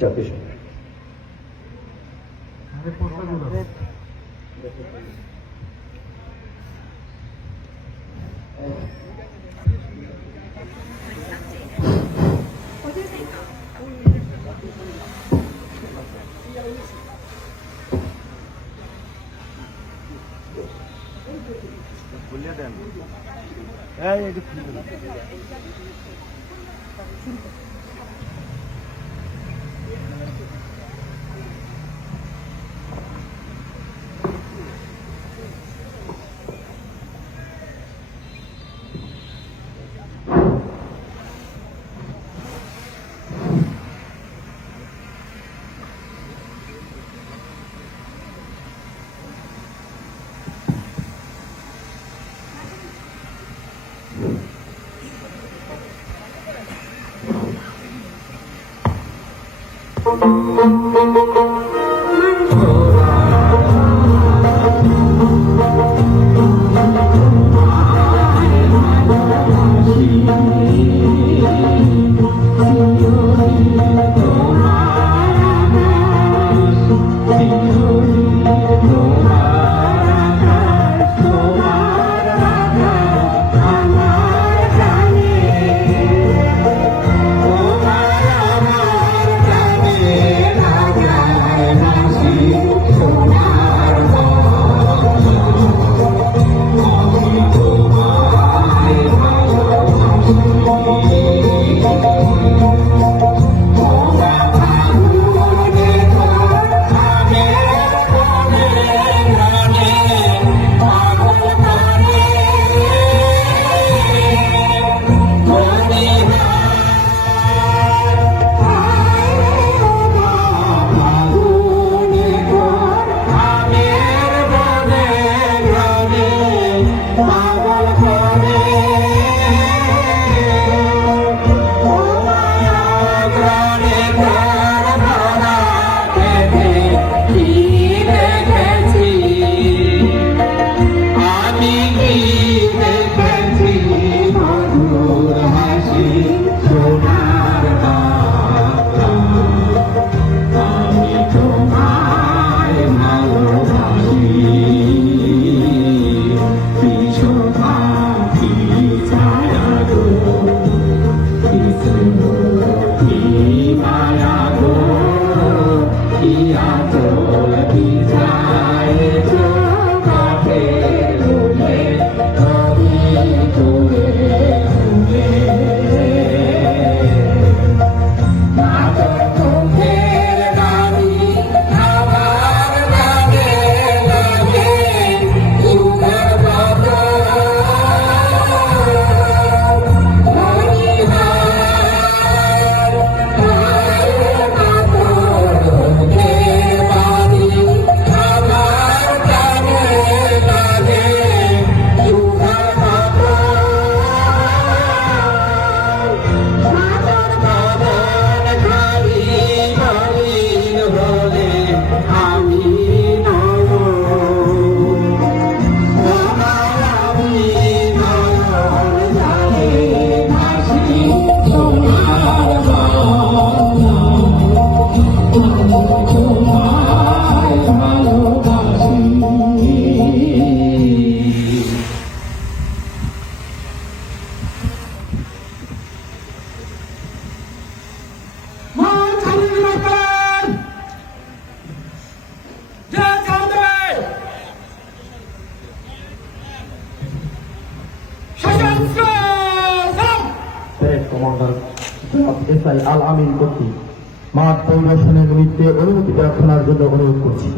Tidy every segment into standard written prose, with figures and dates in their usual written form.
জাতীয় এসআই আল আমিন কর্তৃক মাঠ পরিদর্শনের নিমিত্তে অনুমতি প্রার্থনার জন্য অনুরোধ করছি।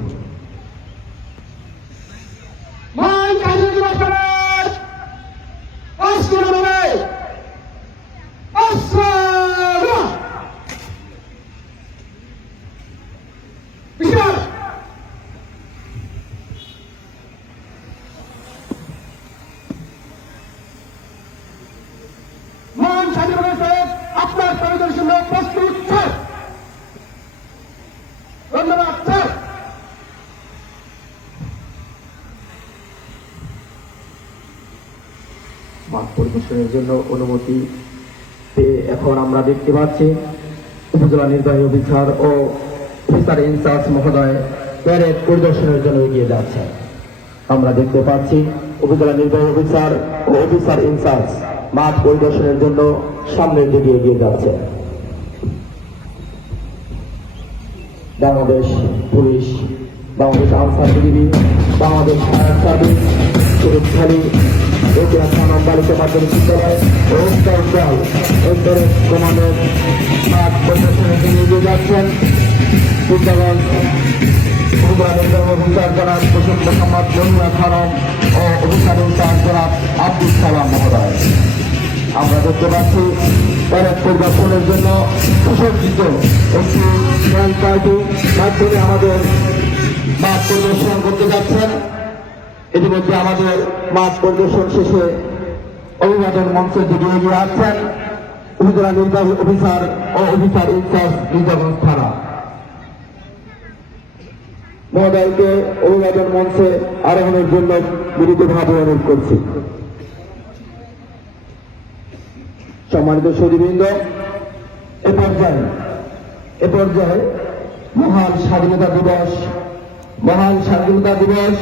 আপনার পরিদর্শন প্রস্তুত স্যার। ধন্যবাদ স্যার। মাঠ পরিদর্শনের জন্য অনুমতি পেয়ে এখন আমরা দেখতে পাচ্ছি উপজেলা নির্বাহী অফিসার ও অফিসার ইনচার্জ মহোদয় প্যারেড পরিদর্শনের জন্য এগিয়ে যাচ্ছে। আমরা দেখতে পাচ্ছি উপজেলা নির্বাহী অফিসার ও অফিসার ইনচার্জ মাঠ পরিদর্শনের জন্য সামনের দিকে এগিয়ে যাচ্ছে। Bangladesh police, Bangladesh Ansar BGB, Bangladesh fire service, সুরক্ষালী, থানা বালিকা মাধ্যমিক বিদ্যালয় ও উত্তর দল এন্টারেস্ট কমান্ডের মাঠ পরিদর্শনের জন্য এগিয়ে যাচ্ছেন বিদ্যাগঞ্জ উপজেলা নির্বাহী অফিসার জনাব মোহাম্মদ মনিয়া খানম ও অফিসার ইনচার্জ জনাব আব্দুল সালাম মহোদয়। আমরা দেখতে পাচ্ছি প্যারেড পরিদর্শনের জন্য সুসজ্জিত একটি ব্যান্ড পার্টি মাধ্যমে আমাদের মাঠ পরিদর্শন করতে যাচ্ছেন। ইতিমধ্যে আমাদের মাঠ পরিদর্শন শেষে অভিবাদন মঞ্চের দিকে এগিয়ে আসছেন উপজেলা নির্বাহী অফিসার ও অফিসার ইনচার্জ নিজামগঞ্জ থানা মহোদয়কে অভিবাদন মঞ্চে আরোহণের জন্য বিনীতভাবে অনুরোধ করছি। সম্মানিত সুধীবৃন্দ, এ পর্যায়ে মহান স্বাধীনতা দিবস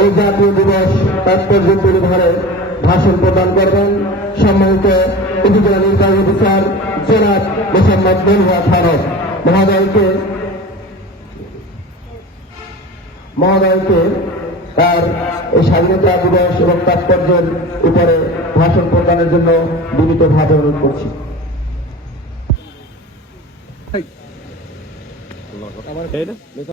ও জাতীয় দিবস তাৎপর্য তুলে ধরে ভাষণ প্রদান করবেন সম্মানিত উপজেলা নির্বাহী অফিসার জনাব মোহাম্মদ মনিয়া খানম মহোদয়কে তার এই স্বাধীনতা দিবস এবং তাৎপর্যের উপরে ভাষণ প্রদানের জন্য বিনীতভাবে অনুরোধ করছি।